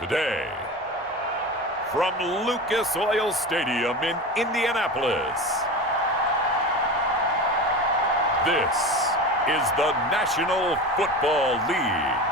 Today, from Lucas Oil Stadium in Indianapolis, this is the National Football League.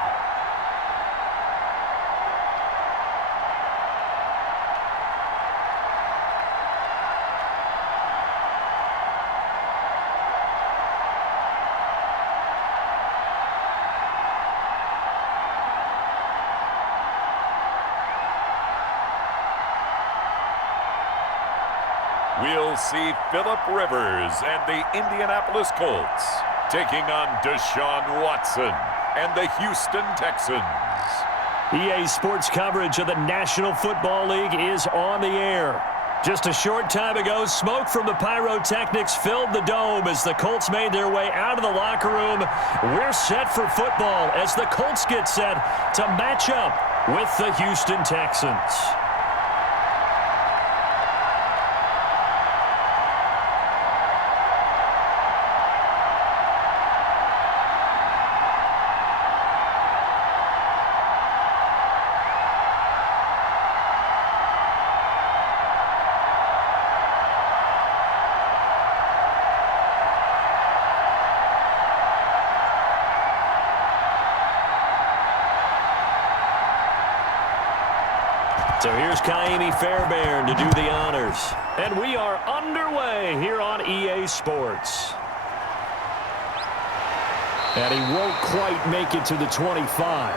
We'll see Phillip Rivers and the Indianapolis Colts taking on Deshaun Watson and the Houston Texans. EA Sports coverage of the National Football League is on the air. Just a short time ago, smoke from the pyrotechnics filled the dome as the Colts made their way out of the locker room. We're set for football as the Colts get set to match up with the Houston Texans. So here's Kaimi Fairbairn to do the honors. And we are underway here on EA Sports. And he won't quite make it to the 25.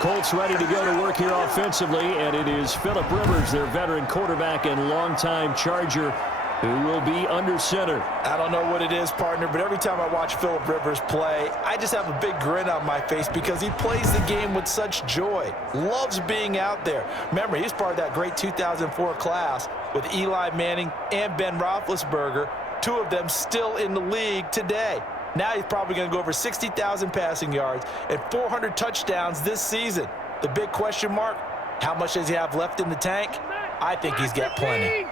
Colts ready to go to work here offensively, and it is Phillip Rivers, their veteran quarterback and longtime Charger, who will be under center. I don't know what it is, partner, but every time I watch Phillip Rivers play, I just have a big grin on my face because he plays the game with such joy. Loves being out there. Remember, he's part of that great 2004 class with Eli Manning and Ben Roethlisberger, two of them still in the league today. Now he's probably going to go over 60,000 passing yards and 400 touchdowns this season. The big question mark, how much does he have left in the tank? I think he's got plenty.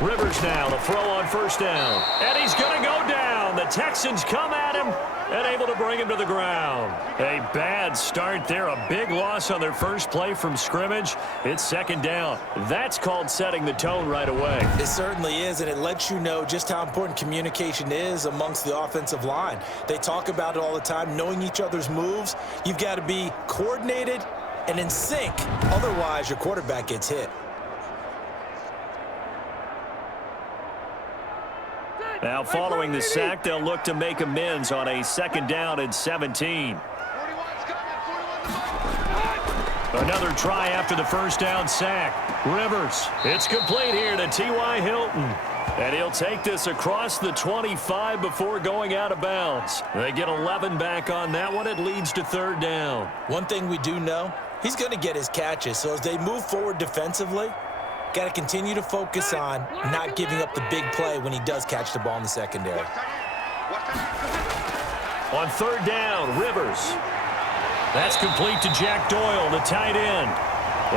Rivers now, the throw on first down. And he's going to go down. The Texans come at him and able to bring him to the ground. A bad start there. A big loss on their first play from scrimmage. It's second down. That's called setting the tone right away. It certainly is, and it lets you know just how important communication is amongst the offensive line. They talk about it all the time, knowing each other's moves. You've got to be coordinated and in sync. Otherwise, your quarterback gets hit. Now, following the sack, they'll look to make amends on a second down and 17. Another try after the first down sack. Rivers, it's complete here to T.Y. Hilton. And he'll take this across the 25 before going out of bounds. They get 11 back on that one. It leads to third down. One thing we do know, he's going to get his catches. So as they move forward defensively, got to continue to focus on not giving up the big play when he does catch the ball in the secondary. On third down, Rivers. That's complete to Jack Doyle, the tight end.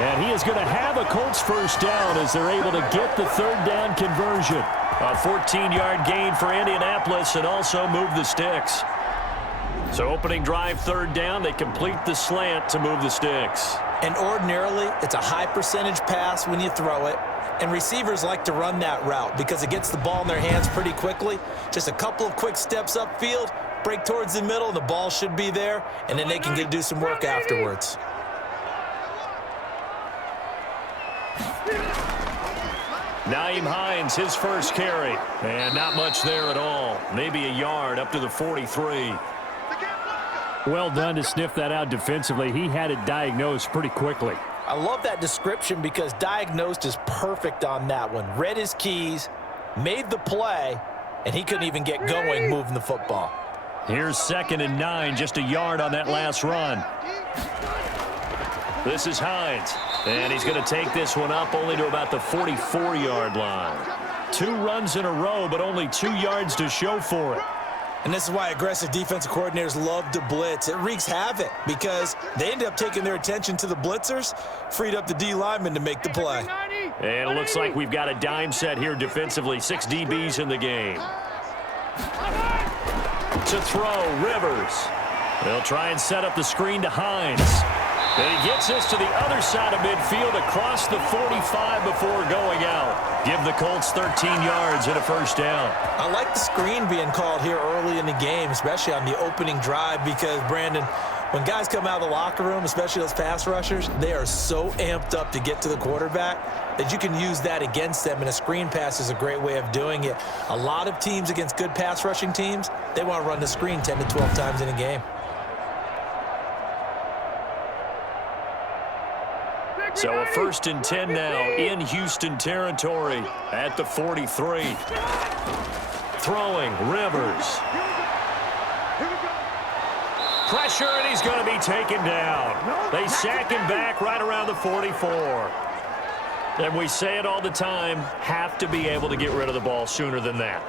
And he is going to have a Colts first down as they're able to get the third down conversion. A 14-yard gain for Indianapolis and also move the sticks. So opening drive, third down, they complete the slant to move the sticks. And ordinarily, it's a high percentage pass when you throw it. And receivers like to run that route because it gets the ball in their hands pretty quickly. Just a couple of quick steps upfield, break towards the middle, the ball should be there, and then they can do some work afterwards. Nyheim Hines, his first carry. And not much there at all. Maybe a yard up to the 43. Well done to sniff that out defensively. He had it diagnosed pretty quickly. I love that description because diagnosed is perfect on that one. Read his keys, made the play, and he couldn't even get going moving the football. Here's 2nd and 9, just a yard on that last run. This is Hines, and he's going to take this one up only to about the 44-yard line. 2 runs in a row, but only 2 yards to show for it. And this is why aggressive defensive coordinators love to blitz. It wreaks havoc because they ended up taking their attention to the blitzers, freed up the D lineman to make the play. And it looks like we've got a dime set here defensively. 6 DBs in the game. To throw, Rivers. They'll try and set up the screen to Hines. And he gets this to the other side of midfield across the 45 before going out. Give the Colts 13 yards and a first down. I like the screen being called here early in the game, especially on the opening drive, because, Brandon, when guys come out of the locker room, especially those pass rushers, they are so amped up to get to the quarterback that you can use that against them, and a screen pass is a great way of doing it. A lot of teams against good pass rushing teams, they want to run the screen 10 to 12 times in a game. So a 1st and 10 now in Houston territory at the 43. Throwing, Rivers. Pressure, and he's going to be taken down. They sack him back right around the 44. And we say it all the time, have to be able to get rid of the ball sooner than that.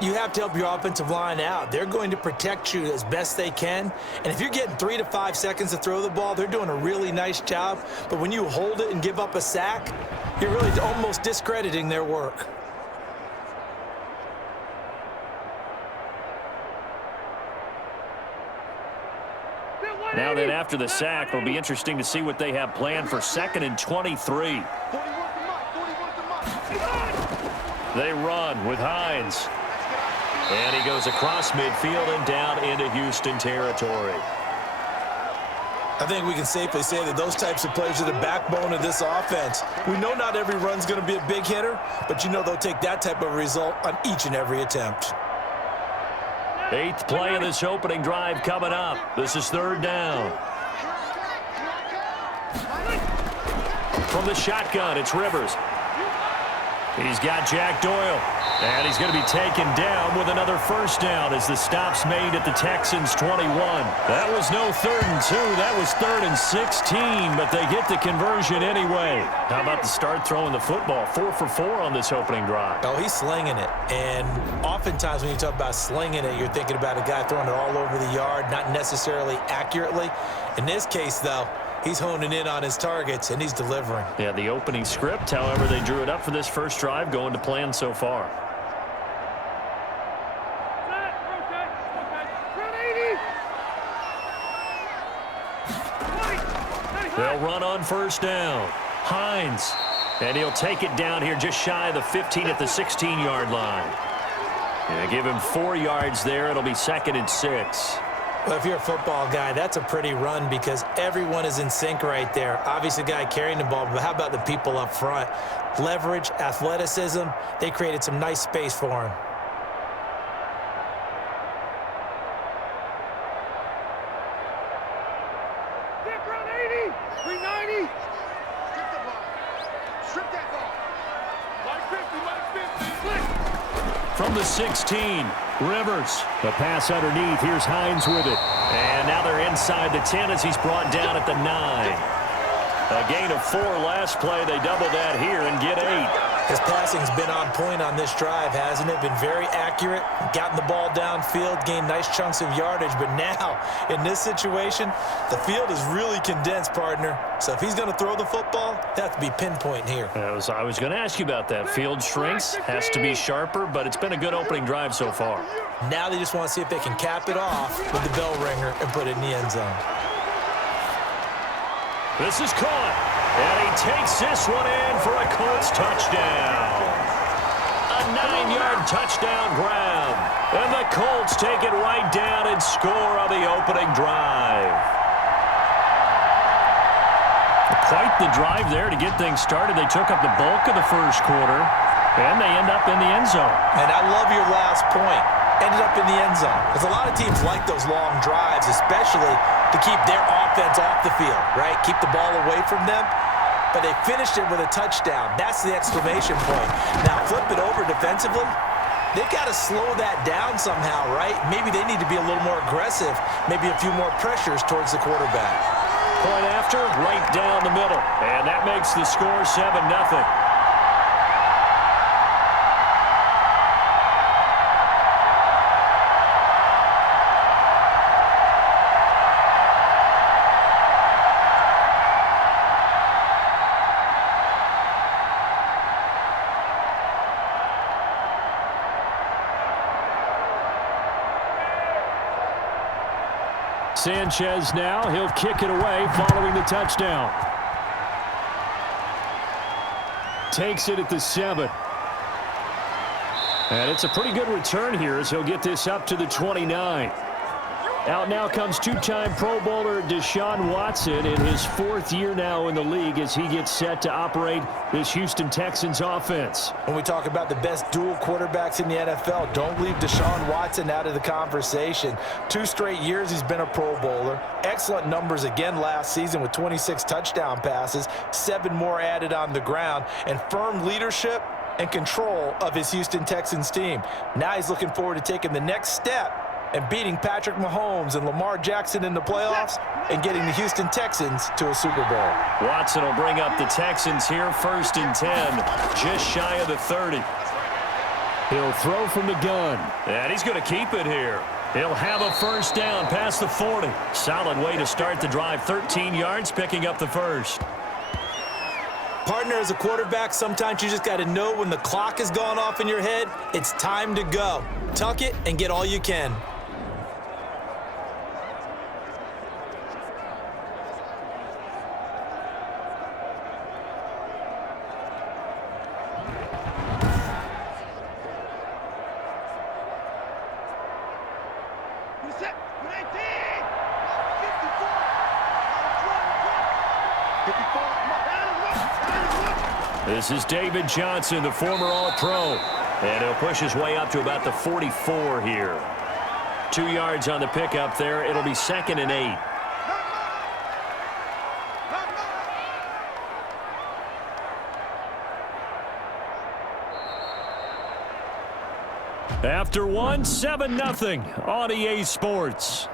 You have to help your offensive line out. They're going to protect you as best they can. And if you're getting 3 to 5 seconds to throw the ball, they're doing a really nice job. But when you hold it and give up a sack, you're really almost discrediting their work. Now then, after the sack, it'll be interesting to see what they have planned for 2nd and 23. They run with Hines. And he goes across midfield and down into Houston territory. I think we can safely say that those types of plays are the backbone of this offense. We know not every run's going to be a big hitter, but you know they'll take that type of result on each and every attempt. 8th play of this opening drive coming up. This is 3rd down. From the shotgun, it's Rivers. He's got Jack Doyle. And he's going to be taken down with another first down as the stop's made at the Texans' 21. That was no 3rd and 2. That was 3rd and 16, but they get the conversion anyway. How about the start throwing the football? 4 for 4 on this opening drive. Oh, he's slinging it. And oftentimes when you talk about slinging it, you're thinking about a guy throwing it all over the yard, not necessarily accurately. In this case, though, he's honing in on his targets, and he's delivering. Yeah, the opening script, however, they drew it up for this first drive, going to plan so far. They'll run on first down. Hines. And he'll take it down here just shy of the 15 at the 16-yard line. And give him 4 yards there. It'll be 2nd and 6. Well, if you're a football guy, that's a pretty run because everyone is in sync right there. Obviously, the guy carrying the ball, but how about the people up front? Leverage, athleticism, they created some nice space for him. From the 16, Rivers. The pass underneath. Here's Hines with it. And now they're inside the 10 as he's brought down at the 9. A gain of 4 last play. They double that here and get 8. His passing's been on point on this drive, hasn't it? Been very accurate, gotten the ball downfield, gained nice chunks of yardage. But now, in this situation, the field is really condensed, partner. So if he's going to throw the football, that has to be pinpoint here. I was going to ask you about that. Field shrinks, has to be sharper, but it's been a good opening drive so far. Now they just want to see if they can cap it off with the bell ringer and put it in the end zone. This is caught, and he takes this one in for a Colts touchdown. A 9-yard touchdown grab, and the Colts take it right down and score on the opening drive. Quite the drive there to get things started. They took up the bulk of the first quarter, and they end up in the end zone. And I love your last point. Ended up in the end zone. Because a lot of teams like those long drives, especially to keep their offense off the field, right? Keep the ball away from them. But they finished it with a touchdown. That's the exclamation point. Now, flip it over defensively. They've got to slow that down somehow, right? Maybe they need to be a little more aggressive. Maybe a few more pressures towards the quarterback. Point after, right down the middle. And that makes the score 7-0. Sanchez now. He'll kick it away following the touchdown. Takes it at the 7. And it's a pretty good return here as he'll get this up to the 29. Out now comes two-time Pro Bowler Deshaun Watson in his 4th year now in the league as he gets set to operate this Houston Texans offense. When we talk about the best dual quarterbacks in the NFL, don't leave Deshaun Watson out of the conversation. 2 straight years he's been a Pro Bowler. Excellent numbers again last season with 26 touchdown passes, 7 more added on the ground, and firm leadership and control of his Houston Texans team. Now he's looking forward to taking the next step and beating Patrick Mahomes and Lamar Jackson in the playoffs and getting the Houston Texans to a Super Bowl. Watson will bring up the Texans here, 1st and 10, just shy of the 30. He'll throw from the gun, and he's going to keep it here. He'll have a 1st down past the 40. Solid way to start the drive, 13 yards, picking up the 1st. Partner, as a quarterback, sometimes you just got to know when the clock has gone off in your head, it's time to go. Tuck it and get all you can. This is David Johnson, the former All-Pro. And he'll push his way up to about the 44 here. 2 yards on the pickup there. It'll be 2nd and 8. After one, 7-0 on EA Sports.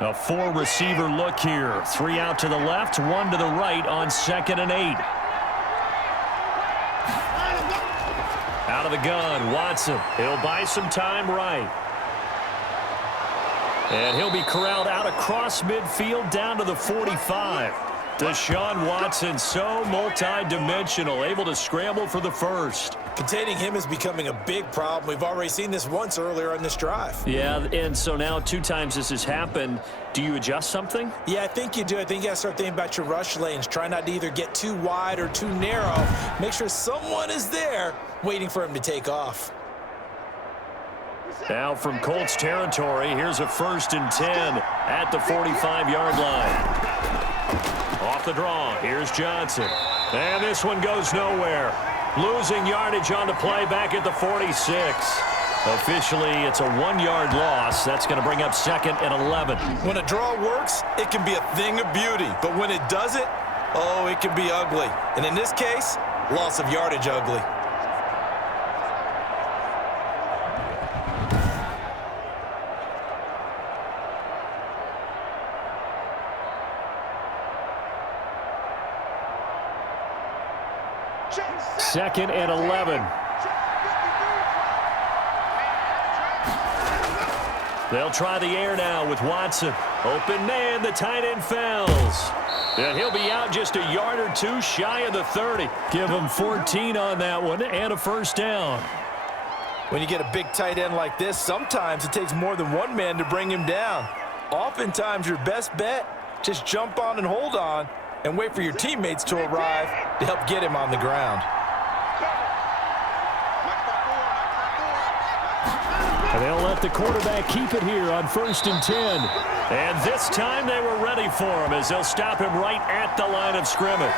A 4-receiver look here. 3 out to the left, 1 to the right on 2nd and 8. Out of the gun, Watson. He'll buy some time right. And he'll be corralled out across midfield down to the 45. Deshaun Watson, so multi-dimensional, able to scramble for the 1st. Containing him is becoming a big problem. We've already seen this once earlier in this drive. Yeah, and so now 2 times this has happened. Do you adjust something? Yeah, I think you do. I think you got to start thinking about your rush lanes. Try not to either get too wide or too narrow. Make sure someone is there waiting for him to take off. Now from Colts territory, here's a 1st and 10 at the 45-yard line. Off the draw, here's Johnson. And this one goes nowhere. Losing yardage on the play back at the 46. Officially, it's a 1-yard loss. That's going to bring up 2nd and 11. When a draw works, it can be a thing of beauty. But when it doesn't, oh, it can be ugly. And in this case, loss of yardage ugly. Second and 11. They'll try the air now with Watson. Open man, the tight end fails. And he'll be out just a yard or 2 shy of the 30. Give him 14 on that one and a 1st down. When you get a big tight end like this, sometimes it takes more than one man to bring him down. Oftentimes, your best bet, just jump on and hold on and wait for your teammates to arrive to help get him on the ground. And they'll let the quarterback keep it here on 1st and 10. And this time they were ready for him as they'll stop him right at the line of scrimmage.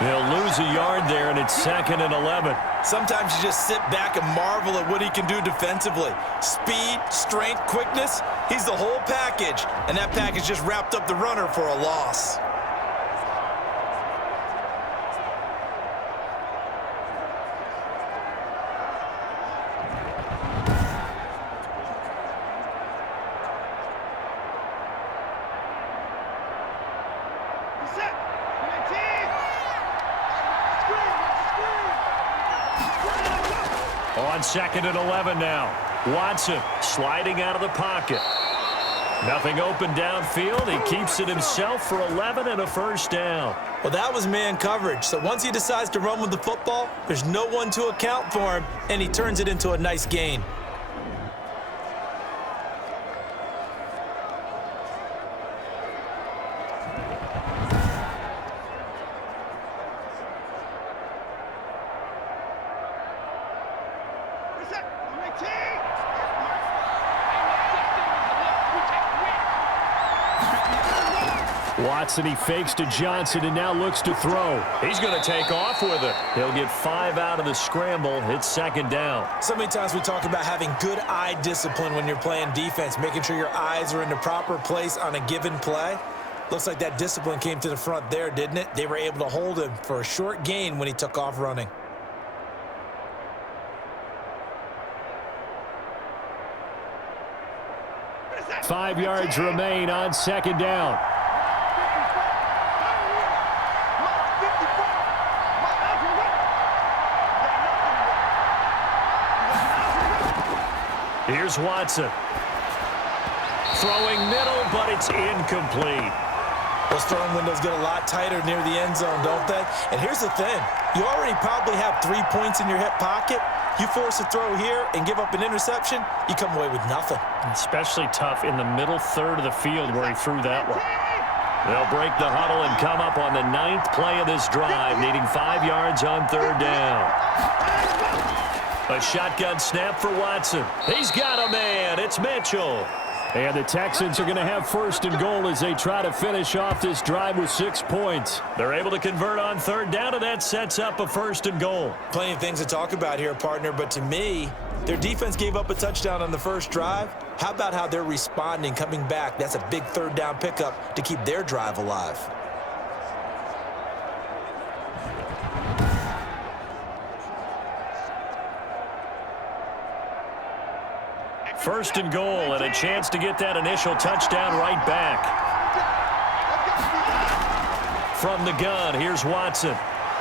They'll lose a yard there, and it's 2nd and 11. Sometimes you just sit back and marvel at what he can do defensively. Speed, strength, quickness, he's the whole package. And that package just wrapped up the runner for a loss. On 2nd and 11 now. Watson sliding out of the pocket. Nothing open downfield. He keeps it himself for 11 and a first down. Well, that was man coverage. So once he decides to run with the football, there's no one to account for him, and he turns it into a nice gain. Watson, he fakes to Johnson and now looks to throw. He's going to take off with it. He'll get 5 out of the scramble. It's 2nd down. So many times we talk about having good eye discipline when you're playing defense, making sure your eyes are in the proper place on a given play. Looks like that discipline came to the front there, didn't it? They were able to hold him for a short gain when he took off running. Five yards remain on 2nd down. Here's Watson. Throwing middle, but it's incomplete. Those throwing windows get a lot tighter near the end zone, don't they? And here's the thing. You already probably have 3 points in your hip pocket. You force a throw here and give up an interception, you come away with nothing. Especially tough in the middle third of the field where he threw that one. They'll break the huddle and come up on the 9th play of this drive, needing 5 yards on 3rd down. A shotgun snap for Watson. He's got a man. It's Mitchell. And the Texans are going to have 1st and goal as they try to finish off this drive with 6 points. They're able to convert on 3rd down, and that sets up a 1st and goal. Plenty of things to talk about here, partner, but to me, their defense gave up a touchdown on the first drive. How about how they're responding, coming back? That's a big 3rd down pickup to keep their drive alive. First and goal, and a chance to get that initial touchdown right back. From the gun, here's Watson.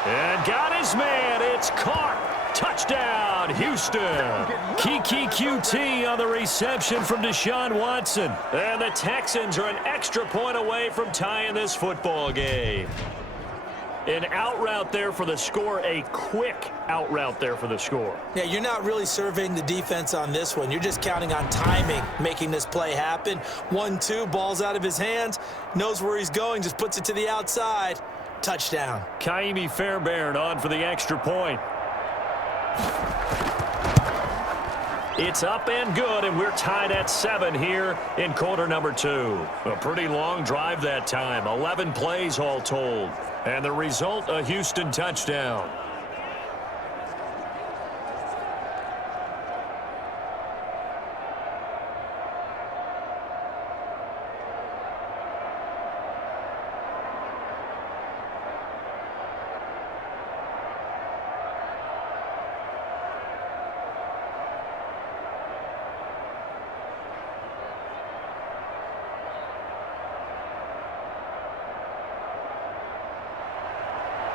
And got his man. It's caught. Touchdown, Houston. Kiki QT on the reception from Deshaun Watson. And the Texans are an extra point away from tying this football game. An out route there for the score, a quick out route there for the score. Yeah, you're not really surveying the defense on this one. You're just counting on timing, making this play happen. 1-2, ball's out of his hands, knows where he's going, just puts it to the outside. Touchdown. Kaimi Fairbairn on for the extra point. It's up and good, and we're tied at 7 here in quarter number 2. A pretty long drive that time, 11 plays all told. And the result, a Houston touchdown.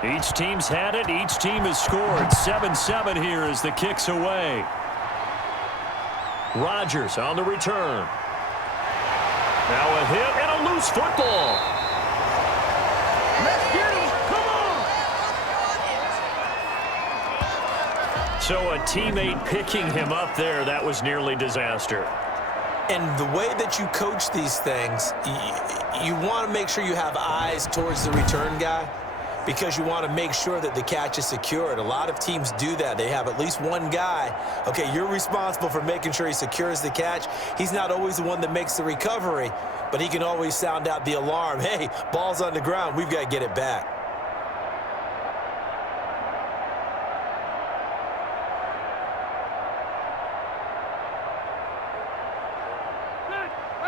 Each team's had it. Each team has scored. 7-7 here as the kick's away. Rodgers on the return. Now a hit and a loose football. Let's get him. Come on. So a teammate picking him up there, that was nearly disaster. And the way that you coach these things, you want to make sure you have eyes towards the return guy, because you want to make sure that the catch is secured. A lot of teams do that. They have at least one guy. Okay, you're responsible for making sure he secures the catch. He's not always the one that makes the recovery, but he can always sound out the alarm. Hey, ball's on the ground. We've got to get it back.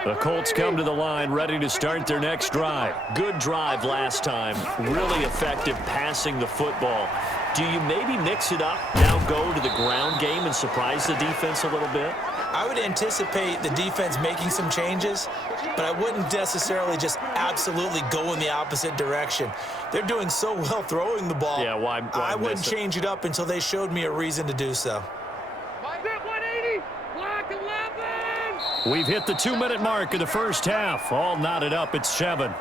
The Colts come to the line ready to start their next drive. Good drive last time. Really effective passing the football. Do you maybe mix it up, now go to the ground game and surprise the defense a little bit? I would anticipate the defense making some changes, but I wouldn't necessarily just absolutely go in the opposite direction. They're doing so well throwing the ball. Yeah, why I wouldn't change it up until they showed me a reason to do so. We've hit the 2-minute mark of the first half. All knotted up at 7.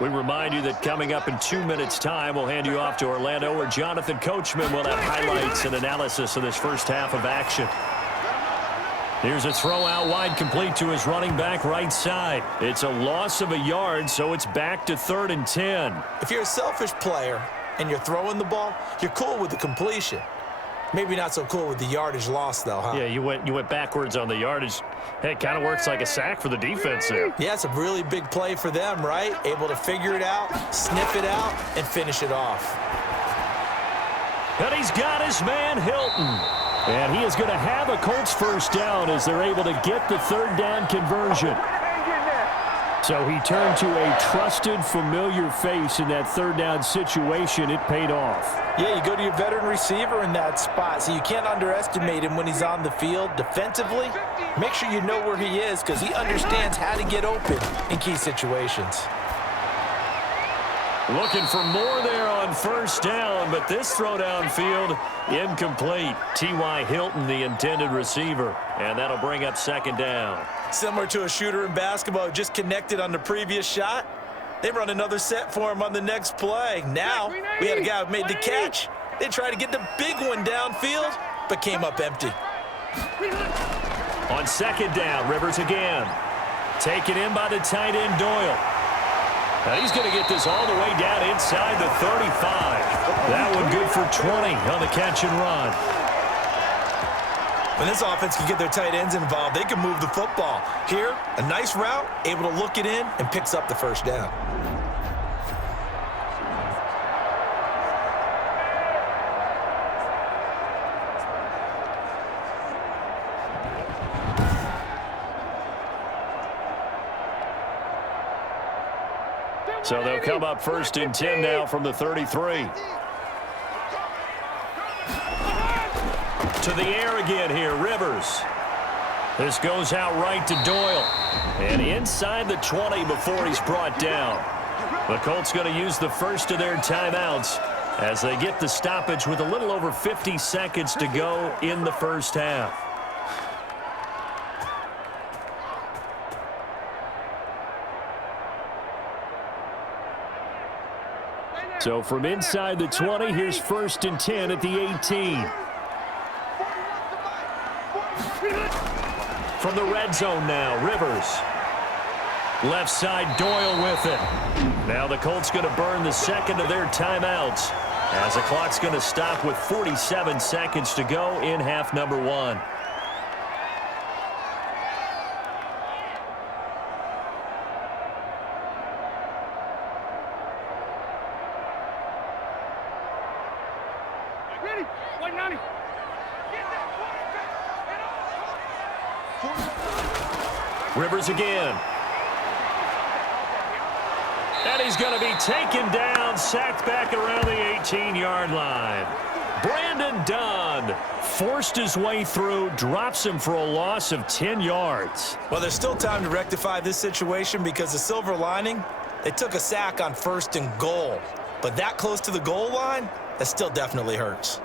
We remind you that coming up in 2 minutes' time, we'll hand you off to Orlando, where Jonathan Coachman will have highlights and analysis of this first half of action. Here's a throw out wide, complete to his running back right side. It's a loss of a yard, so it's back to 3rd and 10. If you're a selfish player and you're throwing the ball, you're cool with the completion. Maybe not so cool with the yardage loss, though, huh? Yeah, you went backwards on the yardage. Hey, it kind of works like a sack for the defense there. Yeah, it's a really big play for them, right? Able to figure it out, sniff it out, and finish it off. And he's got his man, Hilton. And he is going to have a Colts first down as they're able to get the 3rd down conversion. So he turned to a trusted, familiar face in that 3rd down situation. It paid off. Yeah, you go to your veteran receiver in that spot, so you can't underestimate him when he's on the field. Defensively, make sure you know where he is because he understands how to get open in key situations. Looking for more there on first down, but this throw downfield incomplete. T.Y. Hilton, the intended receiver, and that'll bring up 2nd down. Similar to a shooter in basketball who just connected on the previous shot. They run another set for him on the next play. Now, we had a guy who made the catch. They tried to get the big one downfield, but came up empty. On 2nd down, Rivers again. Taken in by the tight end, Doyle. Now he's going to get this all the way down inside the 35. That one good for 20 on the catch and run. When this offense can get their tight ends involved, they can move the football. Here, a nice route, able to look it in, and picks up the first down. So they'll come up 1st and 10 now from the 33. To the air again here, Rivers. This goes out right to Doyle. And inside the 20 before he's brought down. The Colts going to use the first of their timeouts as they get the stoppage with a little over 50 seconds to go in the first half. So from inside the 20, here's 1st and 10 at the 18. From the red zone now, Rivers. Left side, Doyle with it. Now the Colts going to burn the 2nd of their timeouts as the clock's going to stop with 47 seconds to go in half number 1. Rivers again. And he's going to be taken down, sacked back around the 18-yard line. Brandon Dunn forced his way through, drops him for a loss of 10 yards. Well, there's still time to rectify this situation because the silver lining, they took a sack on 1st and goal. But that close to the goal line, that still definitely hurts.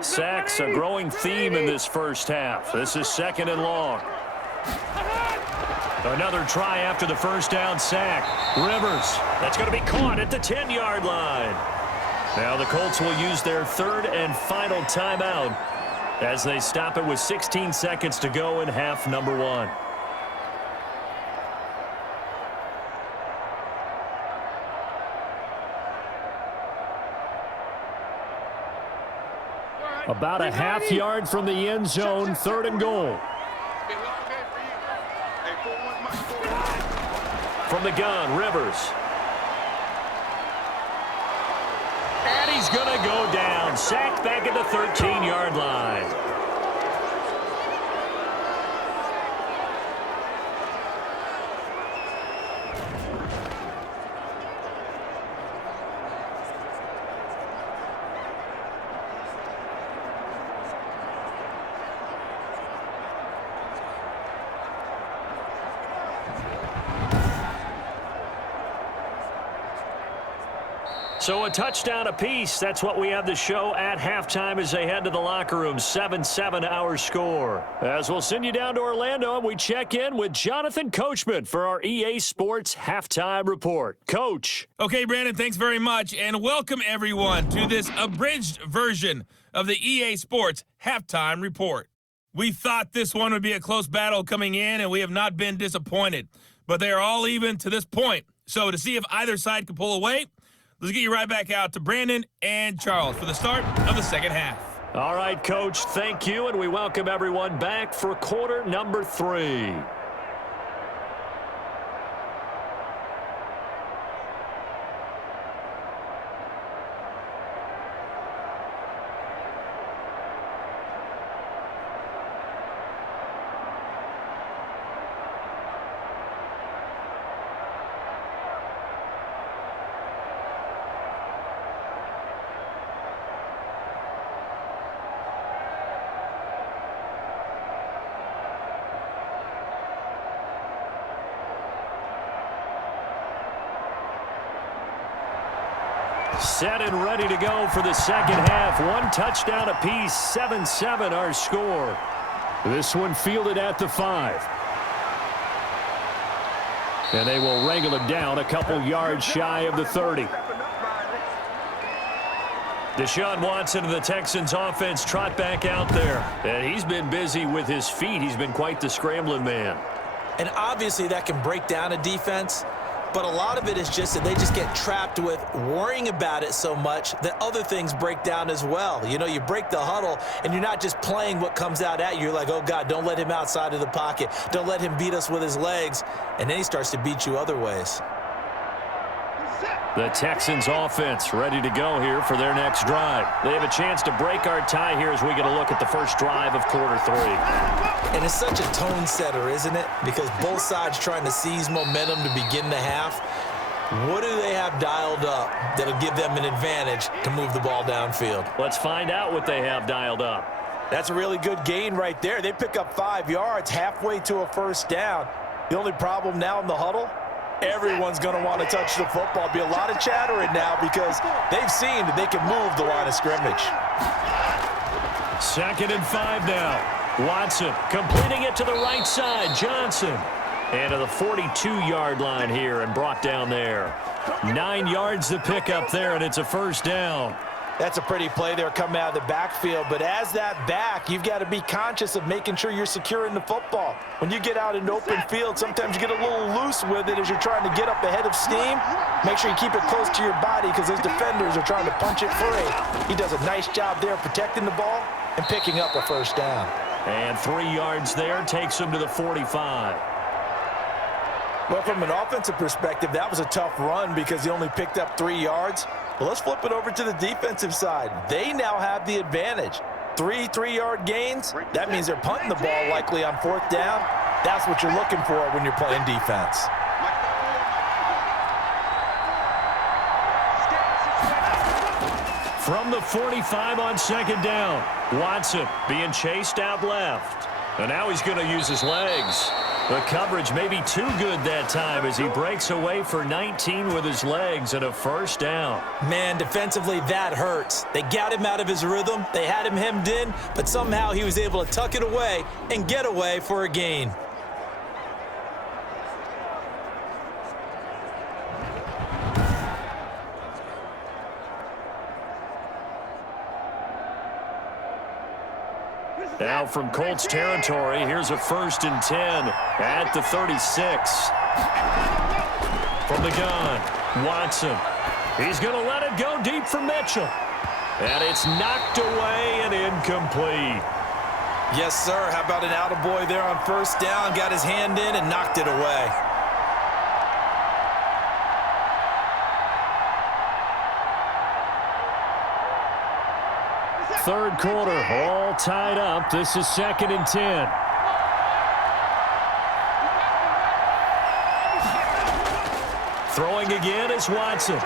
Sacks, a growing theme in this first half. This is 2nd and long. Another try after the first down sack. Rivers, that's going to be caught at the 10-yard line. Now the Colts will use their 3rd and final timeout as they stop it with 16 seconds to go in half number 1. About a half yard from the end zone, 3rd and goal. From the gun, Rivers. And he's going to go down, sacked back at the 13-yard line. So a touchdown apiece. That's what we have to show at halftime as they head to the locker room. 7-7 our score. As we'll send you down to Orlando, and we check in with Jonathan Coachman for our EA Sports Halftime Report. Coach. Okay, Brandon, thanks very much, and welcome everyone to this abridged version of the EA Sports Halftime Report. We thought this one would be a close battle coming in, and we have not been disappointed. But they are all even to this point. So to see if either side can pull away, let's get you right back out to Brandon and Charles for the start of the second half. All right, Coach, thank you, and we welcome everyone back for quarter number 3. Set and ready to go for the second half. One touchdown apiece, 7-7 our score. This one fielded at the 5. And they will wrangle it down a couple yards shy of the 30. Deshaun Watson of the Texans offense trot back out there. And he's been busy with his feet. He's been quite the scrambling man. And obviously that can break down a defense. But a lot of it is just that they just get trapped with worrying about it so much that other things break down as well. You know, you break the huddle, and you're not just playing what comes out at you. You're like, oh, God, don't let him outside of the pocket. Don't let him beat us with his legs. And then he starts to beat you other ways. The Texans offense ready to go here for their next drive. They have a chance to break our tie here as we get a look at the first drive of quarter 3. And it's such a tone setter, isn't it? Because both sides trying to seize momentum to begin the half. What do they have dialed up that'll give them an advantage to move the ball downfield? Let's find out what they have dialed up. That's a really good gain right there. They pick up 5 yards halfway to a first down. The only problem now in the huddle, everyone's going to want to touch the football. Be a lot of chattering now because they've seen that they can move the line of scrimmage. 2nd and 5 now. Watson completing it to the right side. Johnson. And to the 42-yard line here and brought down there. 9 yards to pick up there, and it's a first down. That's a pretty play there coming out of the backfield. But as that back, you've got to be conscious of making sure you're securing the football. When you get out in open field, sometimes you get a little loose with it as you're trying to get up ahead of steam. Make sure you keep it close to your body because those defenders are trying to punch it free. He does a nice job there protecting the ball and picking up a first down. And 3 yards there takes him to the 45. Well, from an offensive perspective, that was a tough run because he only picked up 3 yards. Well, let's flip it over to the defensive side. They now have the advantage. 3 3-yard gains, that means they're punting the ball likely on 4th down. That's what you're looking for when you're playing defense. From the 45 on 2nd down, Watson being chased out left. And now he's going to use his legs. The coverage may be too good that time as he breaks away for 19 with his legs and a first down. Man, defensively, that hurts. They got him out of his rhythm. They had him hemmed in, but somehow he was able to tuck it away and get away for a gain. Now from Colts territory, here's a 1st and 10 at the 36. From the gun, Watson. He's going to let it go deep for Mitchell. And it's knocked away and incomplete. Yes, sir. How about an attaboy there on 1st down? Got his hand in and knocked it away. Third quarter, all tied up. This is 2nd and 10. Throwing again is Watson.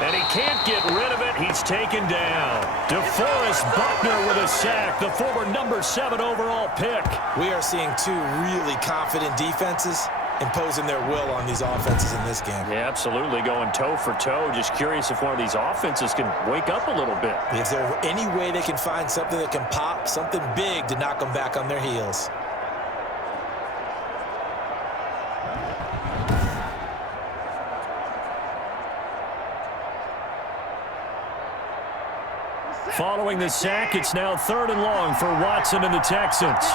And he can't get rid of it. He's taken down. DeForest Buckner with a sack, the former number 7 overall pick. We are seeing 2 really confident defenses, imposing their will on these offenses in this game. Yeah, absolutely, going toe for toe. Just curious if one of these offenses can wake up a little bit. If there's any way they can find something that can pop, something big to knock them back on their heels. Following the sack, it's now 3rd and long for Watson and the Texans.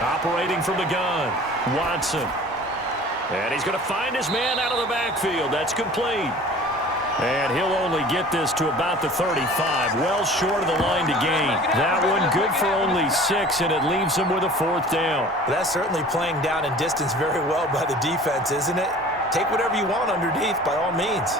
Operating from the gun, Watson. And he's going to find his man out of the backfield. That's complete. And he'll only get this to about the 35, well short of the line to gain. That one good for only 6, and it leaves him with a 4th down. That's certainly playing down in distance very well by the defense, isn't it? Take whatever you want underneath, by all means.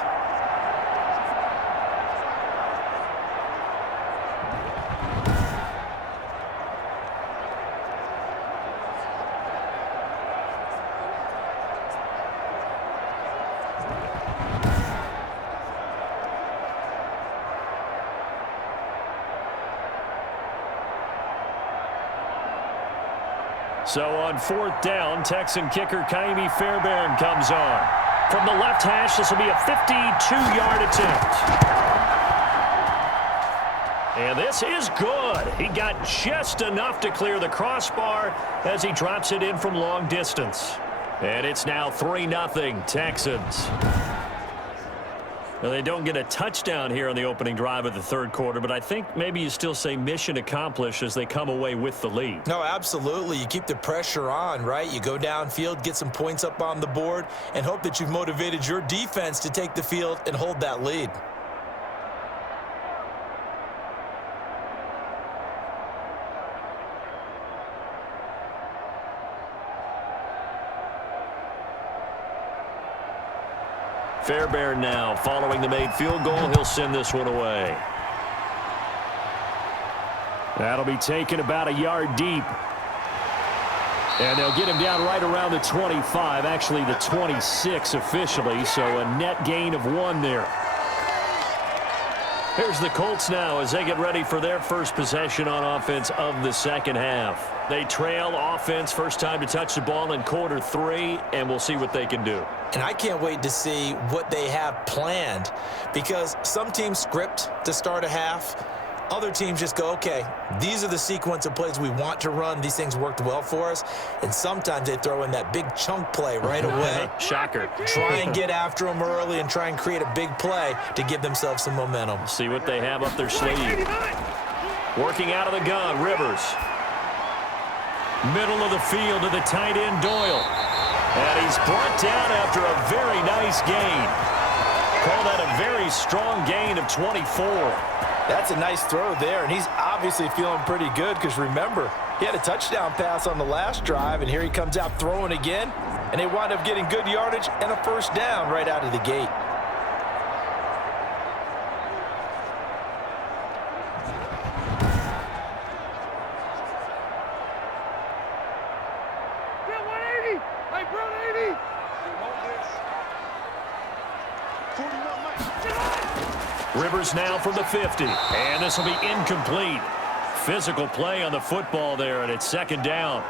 So on 4th down, Texan kicker Kaimi Fairbairn comes on. From the left hash, this will be a 52-yard attempt. And this is good. He got just enough to clear the crossbar as he drops it in from long distance. And it's now 3-0 Texans. Now, they don't get a touchdown here on the opening drive of the 3rd quarter, but I think maybe you still say mission accomplished as they come away with the lead. No, absolutely. You keep the pressure on, right? You go downfield, get some points up on the board, and hope that you've motivated your defense to take the field and hold that lead. Fairbairn now following the made field goal. He'll send this one away. That'll be taken about a yard deep. And they'll get him down right around the 25, actually the 26 officially, so a net gain of 1 there. Here's the Colts now as they get ready for their first possession on offense of the 2nd half. They trail offense, first time to touch the ball in quarter 3, and we'll see what they can do. And I can't wait to see what they have planned, because some teams script to start a half. Other teams just go, okay, these are the sequence of plays we want to run. These things worked well for us. And sometimes they throw in that big chunk play right away. Shocker. Try and get after them early and try and create a big play to give themselves some momentum. See what they have up their sleeve. Working out of the gun, Rivers. Middle of the field to the tight end, Doyle. And he's brought down after a very nice gain. Call that a very strong gain of 24. That's a nice throw there, and he's obviously feeling pretty good because, remember, he had a touchdown pass on the last drive, and here he comes out throwing again, and they wind up getting good yardage and a 1st down right out of the gate. Rivers now from the 50, and this will be incomplete. Physical play on the football there, and it's 2nd down.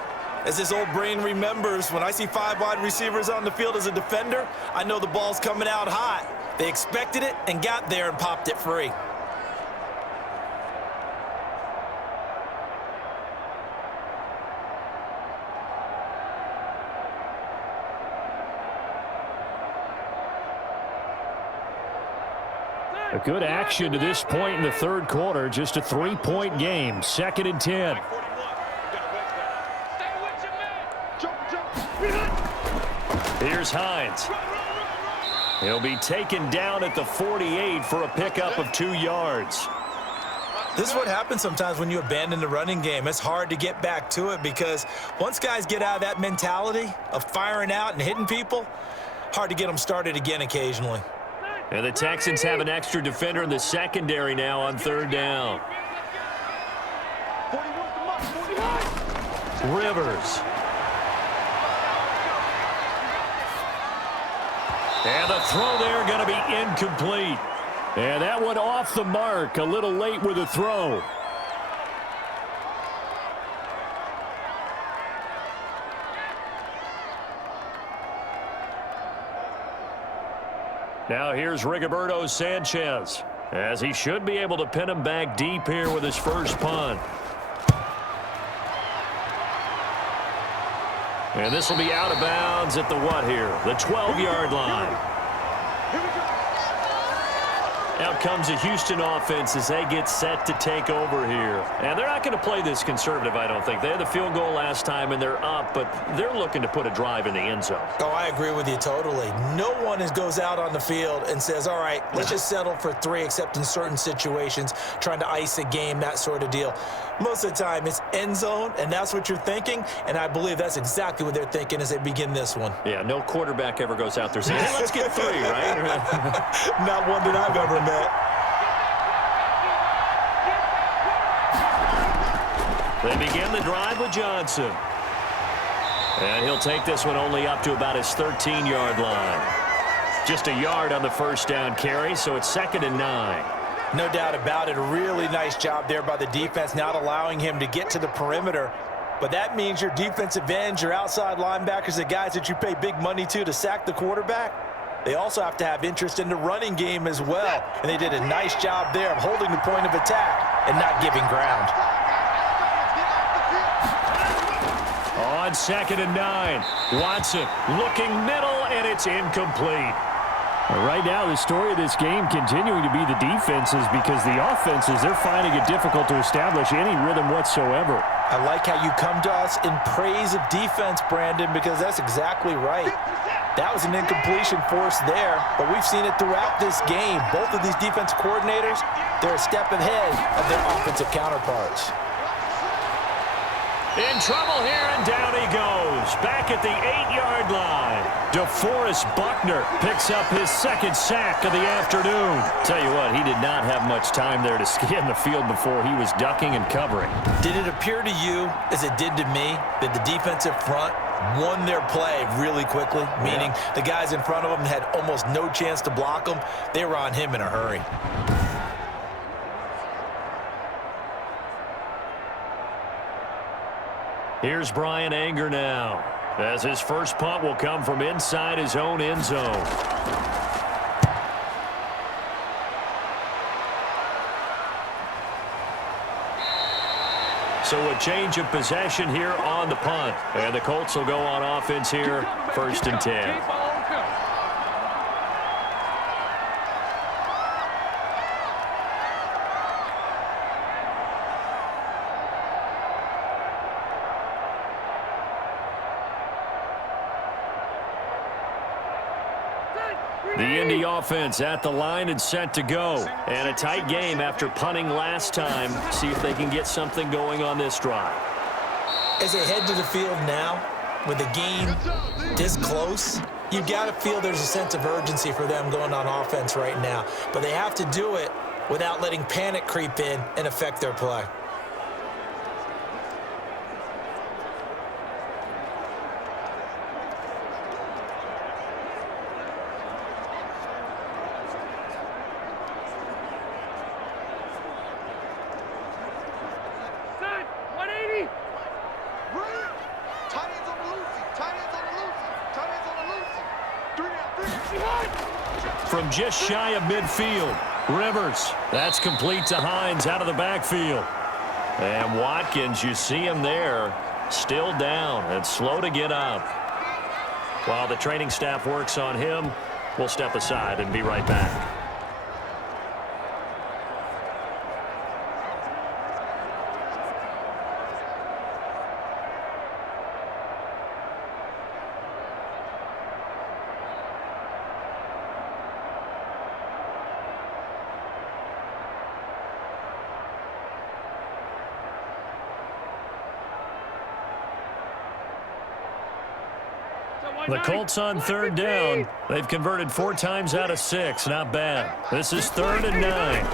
As this old brain remembers, when I see 5 wide receivers on the field as a defender, I know the ball's coming out hot. They expected it and got there and popped it free. A good action to this point in the 3rd quarter. Just a 3-point game. 2nd and 10. Here's Hines. He'll be taken down at the 48 for a pickup of 2 yards. This is what happens sometimes when you abandon the running game. It's hard to get back to it because once guys get out of that mentality of firing out and hitting people, hard to get them started again occasionally. And the Texans have an extra defender in the secondary now on 3rd down. Rivers. And the throw there going to be incomplete. And that one off the mark. A little late with the throw. Now here's Rigoberto Sanchez, as he should be able to pin him back deep here with his first punt. And this will be out of bounds at the what here? The 12-yard line. Out comes the Houston offense as they get set to take over here. And they're not going to play this conservative, I don't think. They had the field goal last time, and they're up, but they're looking to put a drive in the end zone. Oh, I agree with you totally. No one goes out on the field and says, all right, let's just settle for 3, except in certain situations, trying to ice a game, that sort of deal. Most of the time, it's end zone, and that's what you're thinking, and I believe that's exactly what they're thinking as they begin this one. Yeah, no quarterback ever goes out there saying, hey, let's get 3, right? Not one that I've ever met. They begin the drive with Johnson. And he'll take this one only up to about his 13-yard line. Just a yard on the first down carry, so it's 2nd and 9. No doubt about it. A really nice job there by the defense, not allowing him to get to the perimeter. But that means your defensive ends, your outside linebackers, the guys that you pay big money to sack the quarterback, they also have to have interest in the running game as well. And they did a nice job there of holding the point of attack and not giving ground. On 2nd and 9, Watson looking middle, and it's incomplete. Right now, the story of this game continuing to be the defenses, because the offenses, they're finding it difficult to establish any rhythm whatsoever. I like how you come to us in praise of defense, Brandon, because that's exactly right. That was an incompletion forced there, but we've seen it throughout this game. Both of these defense coordinators, they're a step ahead of their offensive counterparts. In trouble here, and down he goes. Back at the 8-yard line. DeForest Buckner picks up his 2nd sack of the afternoon. Tell you what, he did not have much time there to scan the field before he was ducking and covering. Did it appear to you, as it did to me, that the defensive front won their play really quickly? Meaning the guys in front of them had almost no chance to block them. They were on him in a hurry. Here's Brian Anger now, as his first punt will come from inside his own end zone. So a change of possession here on the punt. And the Colts will go on offense here, 1st and 10. The Indy offense at the line and set to go. And a tight game after punting last time. See if they can get something going on this drive. As they head to the field now, with the game this close, you've got to feel there's a sense of urgency for them going on offense right now. But they have to do it without letting panic creep in and affect their play. From just shy of midfield, Rivers. That's complete to Hines out of the backfield. And Watkins, you see him there, still down and slow to get up. While the training staff works on him, we'll step aside and be right back. The Colts on 3rd down. They've converted 4 times out of 6. Not bad. This is 3rd and 9.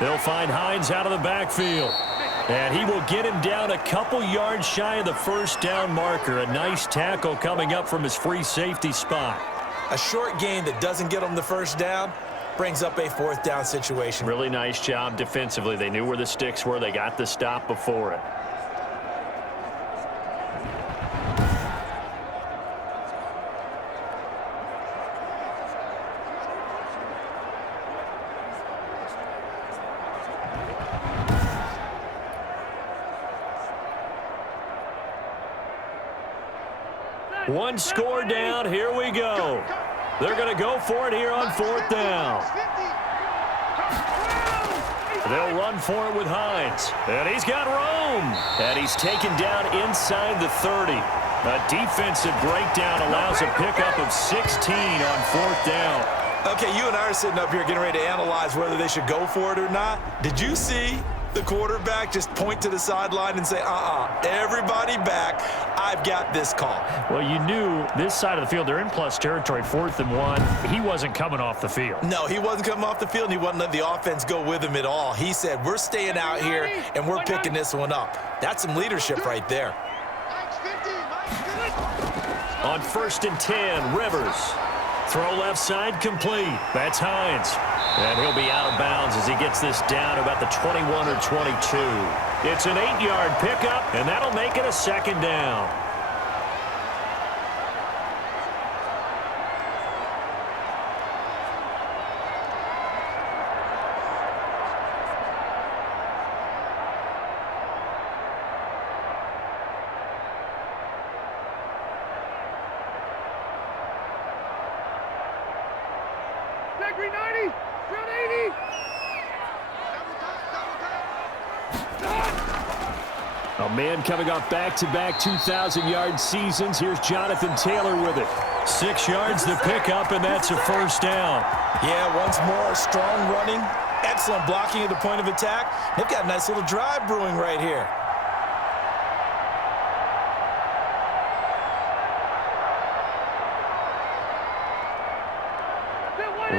They'll find Hines out of the backfield. And he will get him down a couple yards shy of the first down marker. A nice tackle coming up from his free safety spot. A short gain that doesn't get them the first down brings up a 4th down situation. Really nice job defensively. They knew where the sticks were. They got the stop before it. One score down. Here we go. They're going to go for it here on 4th down. They'll run for it with Hines. And he's got room. And he's taken down inside the 30. A defensive breakdown allows a pickup of 16 on 4th down. Okay, you and I are sitting up here getting ready to analyze whether they should go for it or not. Did you see the quarterback just point to the sideline and say, everybody back, I've got this call? Well, you knew this side of the field, they're in plus territory, 4th and 1. He wasn't coming off the field. No, he wasn't coming off the field, and he wasn't letting the offense go with him at all. He said, we're staying out here, and we're picking this one up. That's some leadership right there. On 1st and 10, Rivers. Throw left side complete. That's Hines. And he'll be out of bounds as he gets this down about the 21 or 22. It's an 8-yard pickup, and that'll make it a 2nd down. A man coming off back-to-back 2,000-yard seasons. Here's Jonathan Taylor with it. 6 yards the pickup, and that's a 1st down. Yeah, once more, strong running, excellent blocking at the point of attack. They've got a nice little drive brewing right here.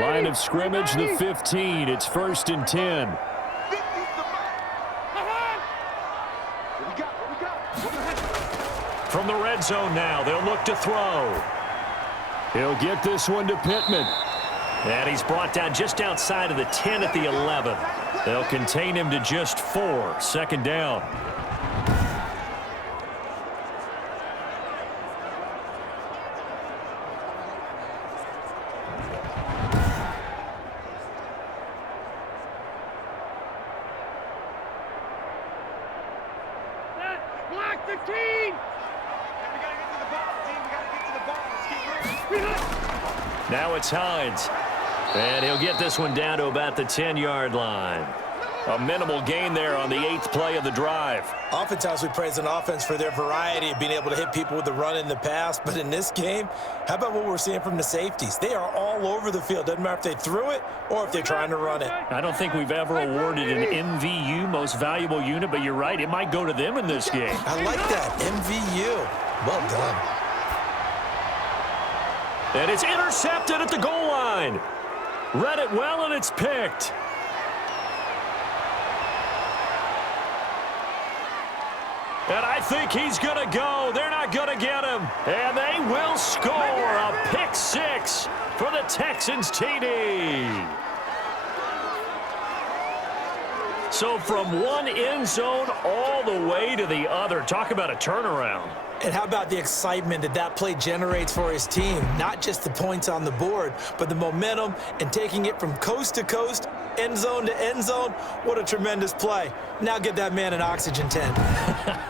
Line of scrimmage, the 15. It's 1st and 10. From the red zone now, they'll look to throw. He'll get this one to Pittman. And he's brought down just outside of the 10 at the 11. They'll contain him to just 4. 2nd down. Block 15! Now it's Hines. And he'll get this one down to about the 10-yard line. A minimal gain there on the 8th play of the drive. Oftentimes we praise an offense for their variety of being able to hit people with the run in the pass. But in this game, how about what we're seeing from the safeties? They are all over the field. Doesn't matter if they threw it or if they're trying to run it. I don't think we've ever awarded an MVU, most valuable unit, but you're right, it might go to them in this game. I like that, MVU. Well done. And it's intercepted at the goal line. Read it well, and it's picked. And I think he's going to go. They're not going to get him. And they will score a pick 6 for the Texans TD. So from one end zone all the way to the other. Talk about a turnaround. And how about the excitement that that play generates for his team? Not just the points on the board, but the momentum and taking it from coast to coast, end zone to end zone. What a tremendous play. Now get that man an oxygen tent.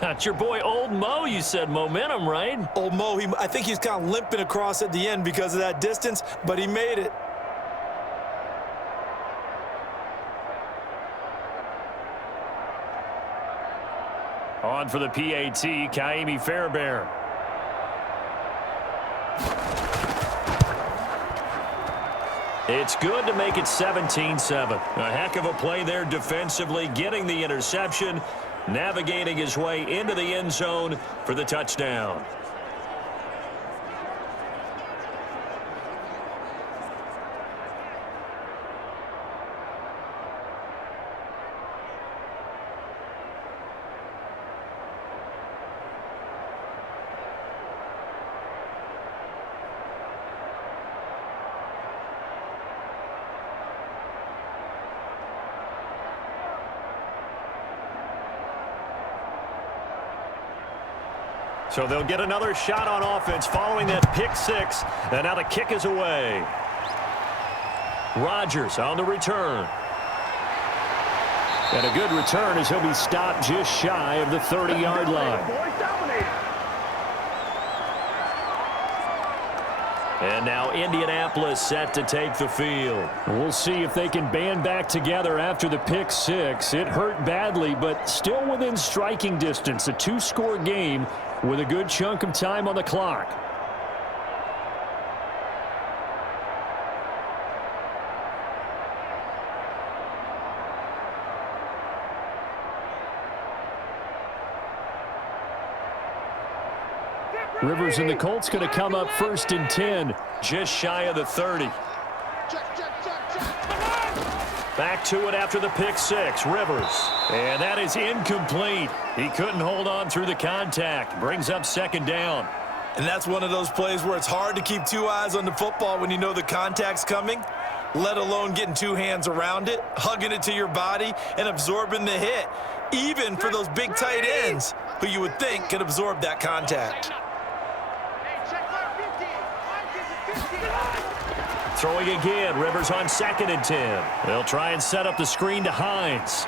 That's your boy Old Mo. You said momentum, right? Old Mo, I think he's kind of limping across at the end because of that distance, but he made it. On for the PAT, Kaimi Fairbairn. It's good to make it 17-7. A heck of a play there defensively, getting the interception, navigating his way into the end zone for the touchdown. So they'll get another shot on offense following that pick 6. And now the kick is away. Rodgers on the return. And a good return as he'll be stopped just shy of the 30-yard line. And now Indianapolis set to take the field. We'll see if they can band back together after the pick six. It hurt badly, but still within striking distance. A two-score game with a good chunk of time on the clock. Rivers and the Colts going to come up 1st and 10, just shy of the 30. Back to it after the pick six, Rivers. And that is incomplete. He couldn't hold on through the contact. Brings up 2nd down. And that's one of those plays where it's hard to keep two eyes on the football when you know the contact's coming, let alone getting two hands around it, hugging it to your body, and absorbing the hit, even for those big tight ends who you would think could absorb that contact. Throwing again, Rivers on 2nd and 10. They'll try and set up the screen to Hines.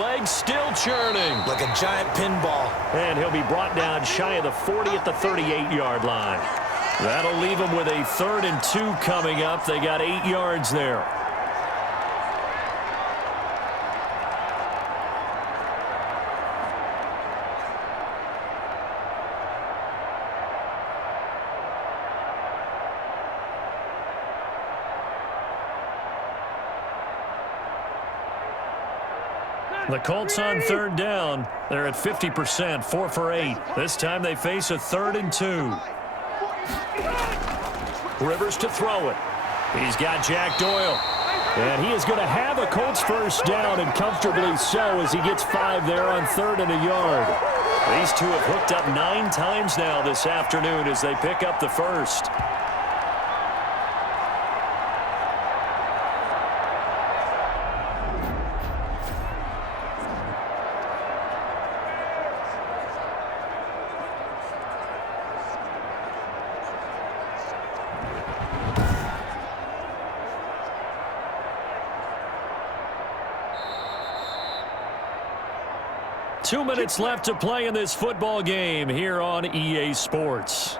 Legs still churning. Like a giant pinball. And he'll be brought down shy of the 40 at the 38-yard line. That'll leave them with a 3rd and 2 coming up. They got 8 yards there. The Colts on 3rd down. They're at 50%, 4 for 8. This time they face a 3rd and 2. Rivers to throw it. He's got Jack Doyle. And he is going to have a Colts 1st down, and comfortably so, as he gets 5 there on 3rd and a yard. These two have hooked up 9 times now this afternoon as they pick up the 1st. Two minutes left to play in this football game here on EA Sports.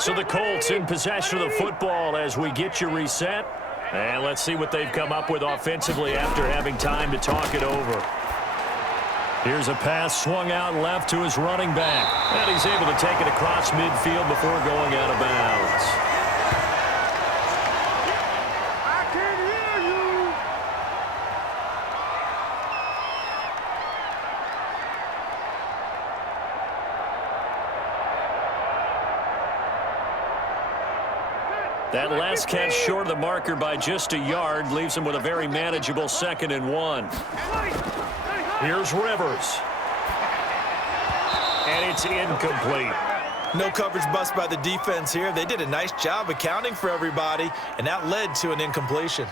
So the Colts in possession of the football as we get you reset. And let's see what they've come up with offensively after having time to talk it over. Here's a pass swung out left to his running back. And he's able to take it across midfield before going out of bounds. That last catch short of the marker by just a yard leaves him with a very manageable 2nd and 1. Here's Rivers. And it's incomplete. No coverage bust by the defense here. They did a nice job accounting for everybody, and that led to an incompletion.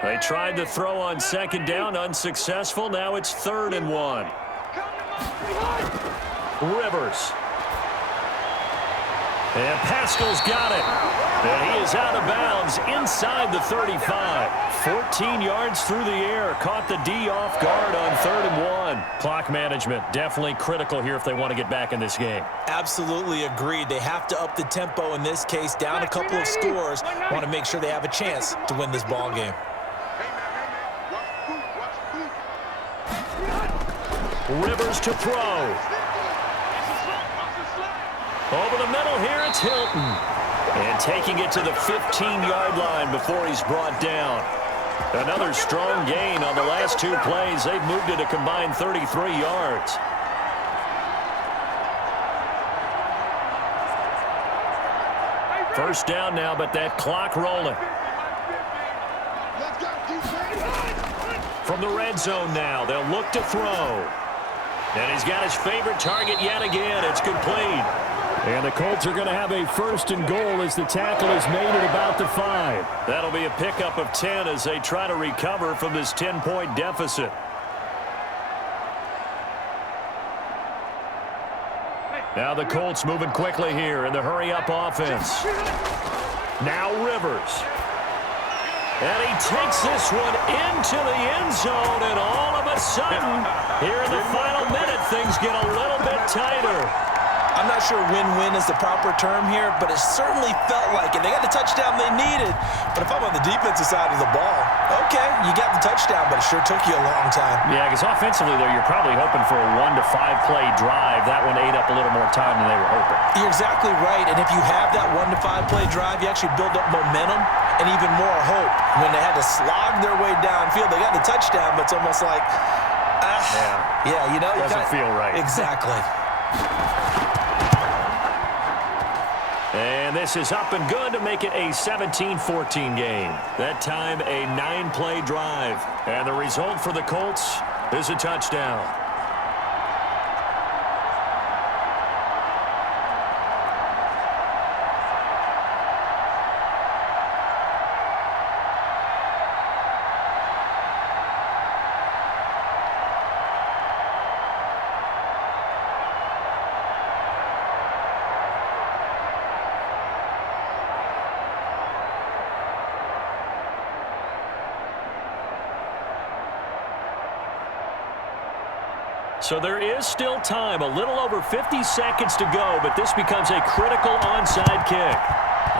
They tried to throw on 2nd down, unsuccessful. Now it's 3rd and 1. Rivers. And Pascal's got it. And he is out of bounds inside the 35. 14 yards through the air. Caught the D off guard on 3rd and 1. Clock management definitely critical here if they want to get back in this game. Absolutely agreed. They have to up the tempo in this case. Down a couple of scores. Want to make sure they have a chance to win this ball game. Rivers to throw. Over the middle here, it's Hilton. And taking it to the 15-yard line before he's brought down. Another strong gain on the last 2 plays. They've moved it a combined 33 yards. First down now, but that clock rolling. From the red zone now, they'll look to throw. And he's got his favorite target yet again. It's complete. And the Colts are going to have a 1st and goal as the tackle is made at about the 5. That'll be a pickup of 10 as they try to recover from this 10-point deficit. Now the Colts moving quickly here in the hurry-up offense. Now Rivers. And he takes this one into the end zone, and all of a sudden, here in the final minute, things get a little bit tighter. I'm not sure win-win is the proper term here, but it certainly felt like it. They got the touchdown they needed, but if I'm on the defensive side of the ball, okay, you got the touchdown, but it sure took you a long time. Yeah, because offensively, though, you're probably hoping for a 1 to 5 play drive. That one ate up a little more time than they were hoping. You're exactly right, and if you have that 1 to 5 play drive, you actually build up momentum and even more hope. When they had to slog their way downfield, they got the touchdown, but it's almost like, yeah, you know. Doesn't feel right. Exactly. And this is up and good to make it a 17-14 game. That time, a 9-play drive. And the result for the Colts is a touchdown. So there is still time, a little over 50 seconds to go, but this becomes a critical onside kick.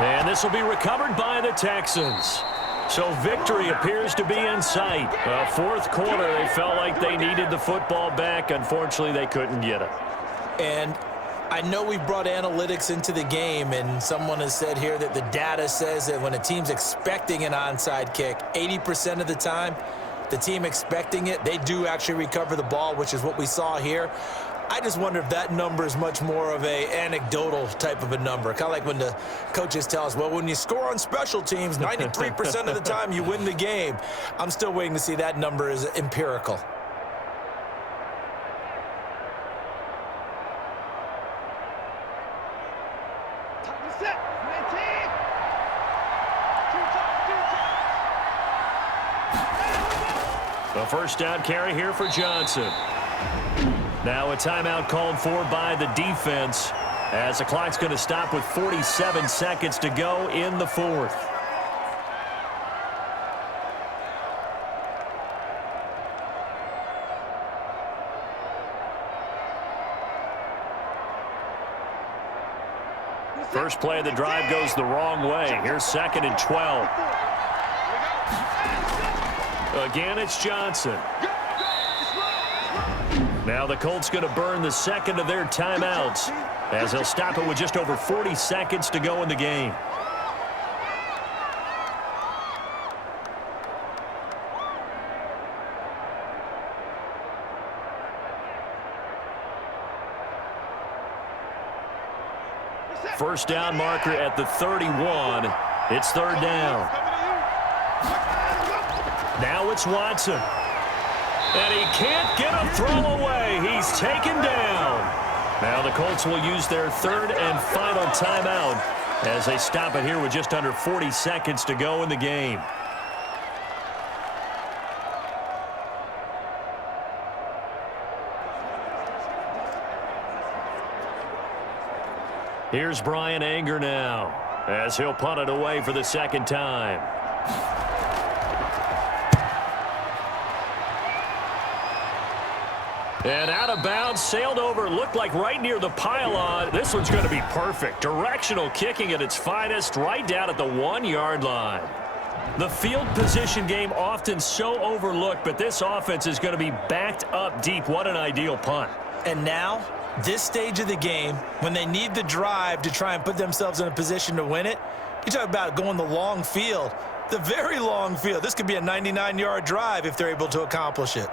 And this will be recovered by the Texans. So victory appears to be in sight. Fourth quarter, they felt like they needed the football back. Unfortunately, they couldn't get it. And I know we brought analytics into the game, and someone has said here that the data says that when a team's expecting an onside kick, 80% of the time, the team expecting it, they do actually recover the ball, which is what we saw here. I just wonder if that number is much more of a anecdotal type of a number. Kind of like when the coaches tell us, well, when you score on special teams, 93% of the time you win the game. I'm still waiting to see that number is empirical. The first down carry here for Johnson. Now a timeout called for by the defense as the clock's going to stop with 47 seconds to go in the fourth. First play of the drive goes the wrong way. Here's 2nd and 12. Again, it's Johnson. Now the Colts going to burn the second of their timeouts as they'll stop it with just over 40 seconds to go in the game. First down marker at the 31. It's 3rd down. Now it's Watson. And he can't get a throw away. He's taken down. Now the Colts will use their 3rd and final timeout as they stop it here with just under 40 seconds to go in the game. Here's Brian Anger now as he'll punt it away for the 2nd time. And out of bounds, sailed over, looked like right near the pylon. This one's going to be perfect. Directional kicking at its finest, right down at the 1-yard line. The field position game often so overlooked, but this offense is going to be backed up deep. What an ideal punt. And now, this stage of the game, when they need the drive to try and put themselves in a position to win it, you talk about going the long field, the very long field. This could be a 99-yard drive if they're able to accomplish it.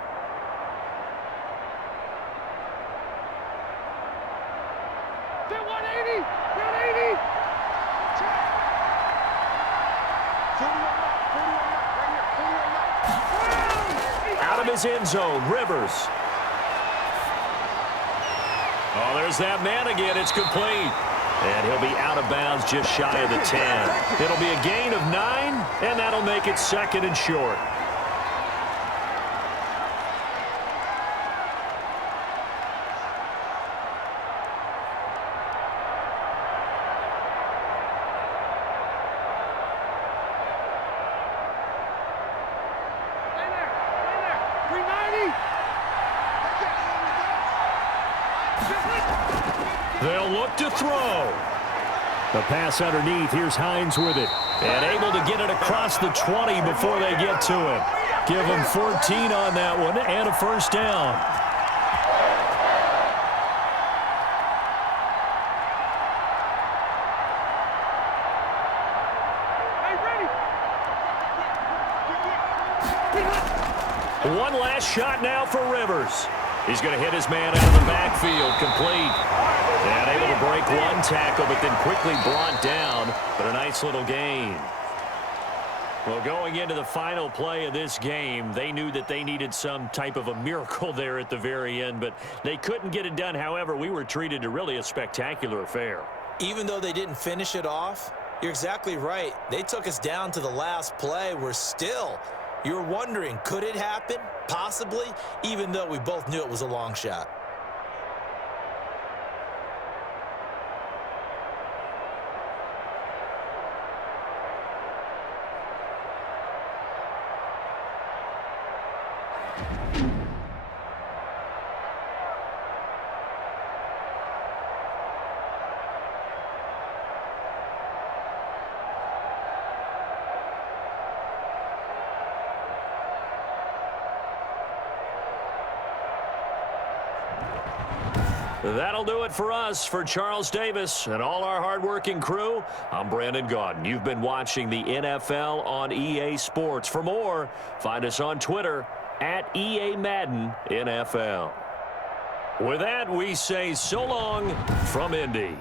End zone, Rivers. Oh, there's that man again. It's complete. And he'll be out of bounds just shy of the 10. It'll be a gain of 9, and that'll make it 2nd and short. They'll look to throw. The pass underneath. Here's Hines with it. And able to get it across the 20 before they get to him. Give him 14 on that one and a first down. One last shot now for Rivers. He's going to hit his man out of the backfield, complete. And able to break one tackle, but then quickly brought down. But a nice little gain. Well, going into the final play of this game, they knew that they needed some type of a miracle there at the very end, but they couldn't get it done. However, we were treated to really a spectacular affair. Even though they didn't finish it off, you're exactly right. They took us down to the last play. You're wondering, could it happen? Possibly, even though we both knew it was a long shot. That'll do it for us. For Charles Davis and all our hardworking crew, I'm Brandon Gaudin. You've been watching the NFL on EA Sports. For more, find us on Twitter at EA Madden NFL. With that, we say so long from Indy.